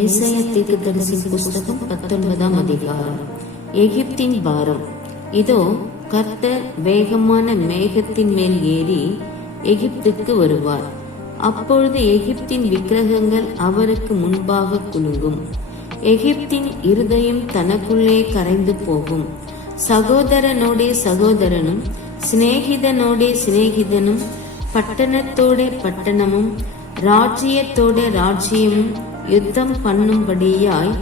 ஏசாயா தீர்க்கதரிசியின் புஸ்தகம் 19ஆம் அதிகாரம். எகிப்தின் பாரம். இதோ கர்த்தர் வேகமான மேகத்தின் மேல் ஏறி எகிப்துக்கு வருவார். அப்பொழுது எகிப்தின் விக்கிரகங்கள் அவருக்கு முன்பாக குலுங்கும். எகிப்தின் இருதயம் தனக்குள்ளே கரைந்து போகும். சகோதரனோடே சகோதரனும் சிநேகிதனோடே சிநேகிதனும் பட்டணத்தோடே பட்டணமும் ராஜ்யத்தோடே ராஜ்யமும் யுத்தம் பண்ணும்படியாய்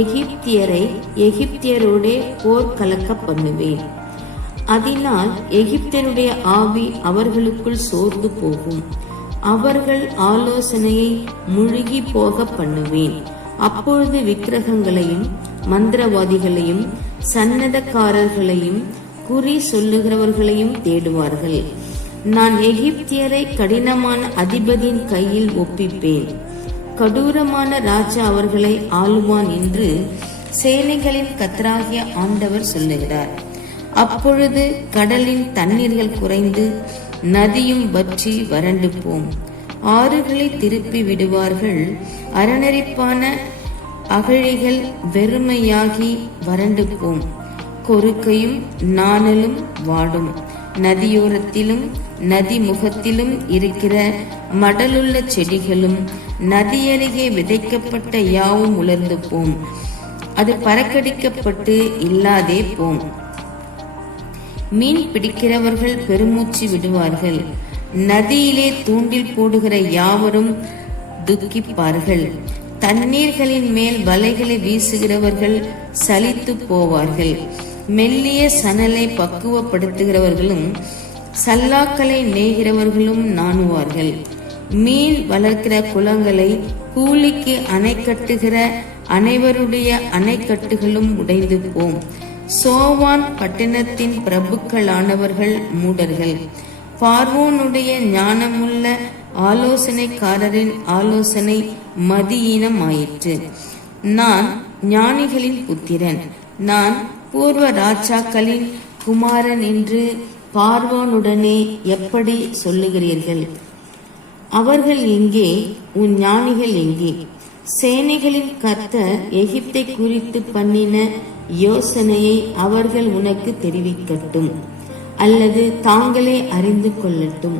எகிப்தியரை எகிப்தியரோடே போர் கலக்க பண்ணுவேன். அதனால் எகிப்தியருடைய ஆவி அவர்களுக்குள் சோர்ந்து போகும். அவர்கள் ஆலோசனையை முழுகி போக பண்ணுவேன். அப்பொழுது விக்கிரகங்களையும் மந்திரவாதிகளையும் சன்னதக்காரர்களையும் குறி சொல்லுகிறவர்களையும் தேடுவார்கள். நான் எகிப்தியரை கடினமான அதிபதியின் கையில் ஒப்பிப்பேன். கடூரமான ராஜா அவர்களை ஆளுவான் என்று சேனைகளின் கர்த்தராகிய ஆண்டவர் சொல்லுகிறார். அப்பொழுது கடலின் தண்ணீர்கள் குறைந்து நதியும் வற்றி வறண்டு போம். ஆறுகளை திருப்பி விடுவார்கள். அரணரிப்பான அகழிகள் வெறுமையாகி வறண்டு போம். கொறுக்கையும் நாணலும் வாடும். நதியோரத்திலும் நதி முகத்திலும் இருக்கிற மடலுள்ள செடிகளும் நதியருகே விதைக்கப்பட்ட யாவும் உலர்ந்து போம். அது பறக்கடிக்கப்பட்டு இல்லாதே போம். மீன் பிடிக்கிறவர்கள் பெருமூச்சு விடுவார்கள். நதியிலே தூண்டில் போடுகிற யாவரும் துக்கிப்பார்கள். தண்ணீர்களின் மேல் வலைகளை வீசுகிறவர்கள் சலித்து போவார்கள். மெல்லிய சணலை பக்குவப்படுத்துகிறவர்களும் சல்லாக்களை நெய்கிறவர்களும் நாணுவார்கள். மீன் வளர்க்கிற குளங்களை கூலிக்கு அணை கட்டுகிற அனைவருடைய அணைக்கட்டுகளும் உடைந்து போம். சோவான் பட்டணத்தின் பிரபுக்களானவர்கள் மூடர்கள். பார்வோனுடைய ஞானமுள்ள ஆலோசனைக்காரரின் ஆலோசனை மதியீனமாயிற்று. நான் ஞானிகளின் புத்திரன், நான் பூர்வ ராஜாக்களின் குமாரன் என்று பார்வோனுடனே எப்படி சொல்லுகிறீர்கள்? அவர்கள் எங்கே? உன் ஞானிகள் எங்கே? சேனைகளின் கர்த்தர் எகிப்தை குறித்து பண்ணின யோசனையை அவர்கள் உனக்கு தெரிவிக்கட்டும், அல்லது தாங்களே அறிந்து கொள்ளட்டும்.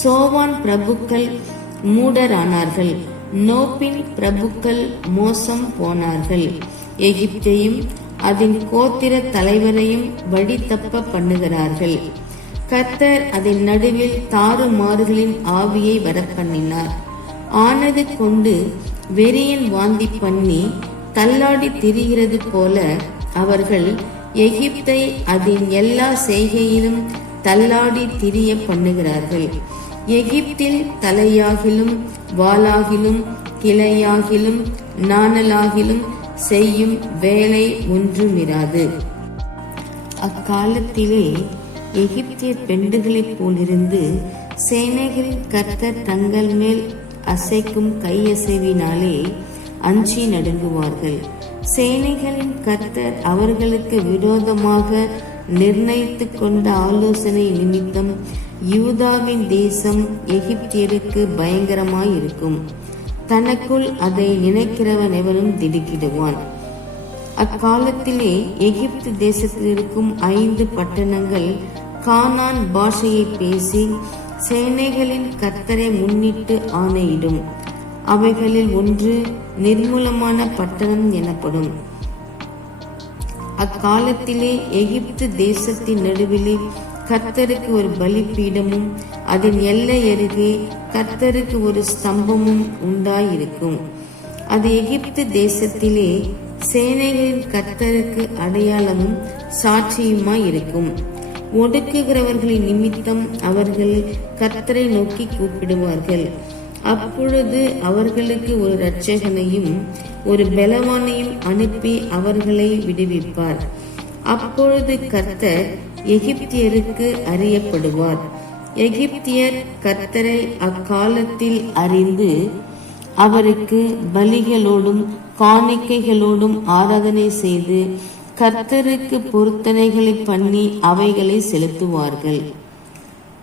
சோவான் பிரபுக்கள் மூடரானார்கள். நோப்பின் பிரபுக்கள் மோசம் போனார்கள். எகிப்தையும் அதன் கோத்திர தலைவரையும் வழி தப்ப பண்ணுகிறார்கள். கர்த்தர் அதன் நடுவில் தாறுமாறுகளின் ஆவியை வரப்பண்ணினார். ஆனது கொண்டு வெறியன் வாந்தி பண்ணி தள்ளாடி திரிகிறது போல அவர்கள் எகிப்தை அதன் எல்லா செய்கையிலும் தள்ளாடி திரிய பண்ணுகிறார்கள். எகிப்தில் தலையாகிலும் வாளாகிலும் கிளையாகிலும் நாணலாகிலும் செய்யும் வேலை ஒன்றுமிராது. அக்காலத்திலே எகிப்திய பெண்டுகளைப் போலிருந்து சேனைகளின் கர்த்தர் தங்கள் மேல் அசைக்கும் கையசைவினாலே அஞ்சி நடுங்குவார்கள். சேனைகளின் கர்த்தர் அவர்களுக்கு விரோதமாக நிர்ணயித்து கொண்ட ஆலோசனை நிமித்தம் யூதாவின் தேசம் எகிப்தியருக்கு பயங்கரமாயிருக்கும். தனக்குள் அதை நினைக்கிறவன் எவனும் திடுக்கிடுவான். அக்காலத்திலே எகிப்து தேசத்தில் இருக்கும் 5 பட்டணங்கள் கானான் பாஷையை பேசி சேனைகளின் கர்த்தரை முன்னிட்டு ஆணையிடும். அவைகளில் ஒன்று நிர்மூலமான பட்டணம் எனப்படும். அக்காலத்திலே எகிப்து தேசத்தின் நடுவிலே கர்த்தருக்கு ஒரு பலிபீடமும் அதன் எல்லை அருகே கர்த்தருக்கு ஒரு ஸ்தம்பமும் உண்டாயிருக்கும். அது எகிப்து தேசத்திலே சேனைகளின் கர்த்தருக்கு அடையாளமும் சாட்சியுமாய் இருக்கும். ஒடுக்குகிறவர்களின் நிமித்தம் அவர்கள் கர்த்தரை நோக்கி கூப்பிடுவார்கள். அப்பொழுது அவர்களுக்கு ஒரு இரட்சகனையும் ஒரு பலவானையும் அனுப்பி அவர்களை விடுவிப்பார். அப்பொழுது கர்த்தர் எகிப்தியருக்கு அறியப்படுவார். எகிப்தியர் கர்த்தரை அக்காலத்தில் அறிந்து அவருக்கு பலிகளோடும் காணிக்கைகளோடும் ஆராதனை செய்து கர்த்தருக்கு பொருத்தனைகளை பண்ணி அவைகளை செலுத்துவார்கள்.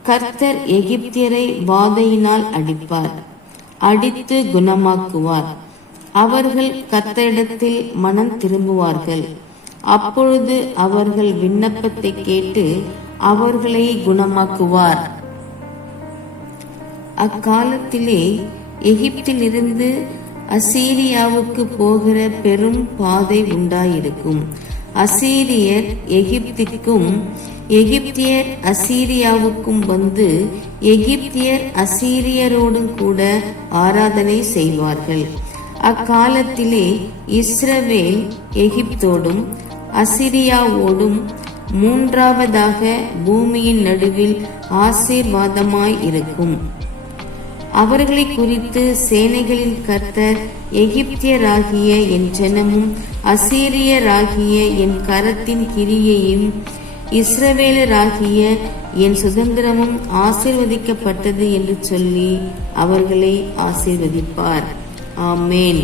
கர்த்தர் எகிப்தியரை வாதையினால் அடிப்பார், அடித்து குணமாக்குவார். அவர்கள் கர்த்தரிடத்தில் மனம் திரும்புவார்கள். அப்பொழுது அவர்கள் விண்ணப்பத்தை கேட்டு அவர்களை குணமாக்குவார். அக்காலத்திலே எகிப்திலிருந்து அசீரியாவுக்கு போகிற பெரும் பாதை உண்டாயிருக்கும். அசீரியர் எகிப்திற்கும் எகிப்தியர் அசீரியாவுக்கும் வந்து எகிப்தியர் அசீரியரோடும் கூட ஆராதனை செய்வார்கள். அக்காலத்திலே இஸ்ரவேல் எகிப்தோடும் அசீரியாவோடும் மூன்றாவதாக பூமியின் நடுவில் ஆசீர்வாதமாய் இருக்கும். அவர்களை குறித்து சேனைகளின் கர்த்தர் எகிப்தியராகிய என் ஜனமும் அசீரியராகிய என் கரத்தின் கிரியையும் இஸ்ரவேலராகிய என் சுதந்திரமும் ஆசீர்வதிக்கப்பட்டது என்று சொல்லி அவர்களை ஆசீர்வதிப்பார். ஆமேன்.